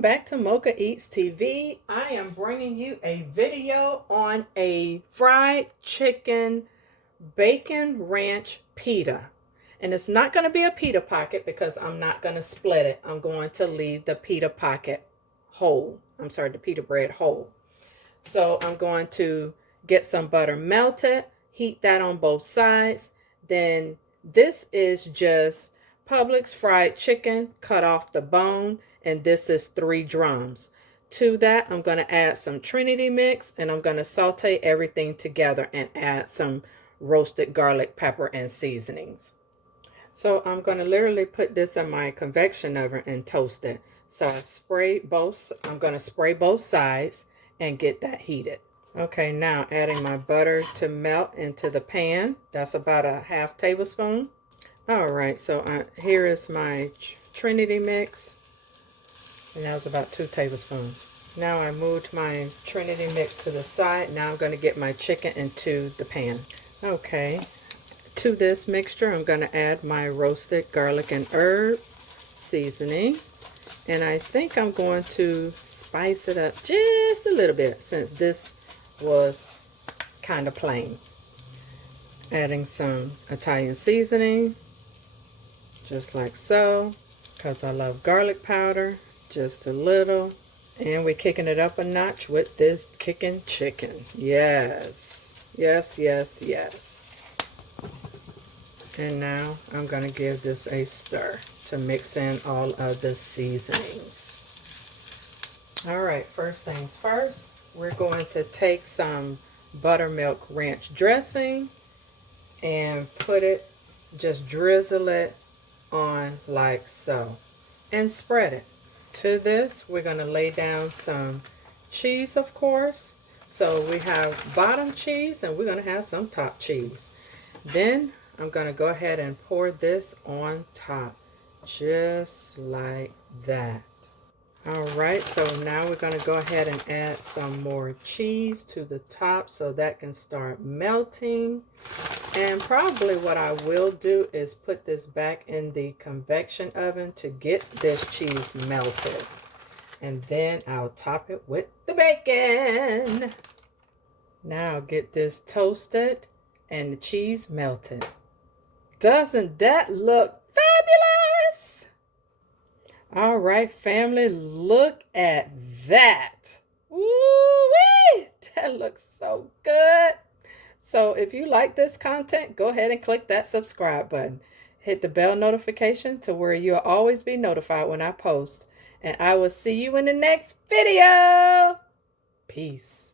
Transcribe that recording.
Back to Mocha Eats TV. I am bringing you a video on a fried chicken bacon ranch pita. And it's not going to be a pita pocket because I'm not going to split it. I'm going to leave the pita pocket whole. I'm sorry, the pita bread whole. So I'm going to get some butter melted, heat that on both sides. Then this is just Publix fried chicken cut off the bone, and this is 3 drums. To that, I'm going to add some Trinity mix, and I'm going to saute everything together and add some roasted garlic, pepper, and seasonings. So I'm going to literally put this in my convection oven and toast it. So I'm going to spray both sides and get that heated. Okay, now adding my butter to melt into the pan. That's about a ½ tablespoon. All right, so here is my Trinity mix, and that was about 2 tablespoons. Now I moved my Trinity mix to the side. Now I'm going to get my chicken into the pan. Okay, to this mixture, I'm going to add my roasted garlic and herb seasoning. And I think I'm going to spice it up just a little bit since this was kind of plain. Adding some Italian seasoning, just like so, because I love garlic powder, just a little. And we're kicking it up a notch with this kicking chicken. Yes, yes, yes, yes. And now I'm going to give this a stir to mix in all of the seasonings. All right, first things first, we're going to take some buttermilk ranch dressing and just drizzle it on like so, and spread it. To this, we're going to lay down some cheese, of course. So we have bottom cheese and we're going to have some top cheese. Then I'm going to go ahead and pour this on top, just like that. All right, so now we're going to go ahead and add some more cheese to the top so that can start melting. And probably what I will do is put this back in the convection oven to get this cheese melted. And then I'll top it with the bacon. Now get this toasted and the cheese melted. Doesn't that look fabulous? All right, family, look at that. Woo-wee! That looks so good. So if you like this content, go ahead and click that subscribe button. Hit the bell notification to where you'll always be notified when I post. And I will see you in the next video. Peace.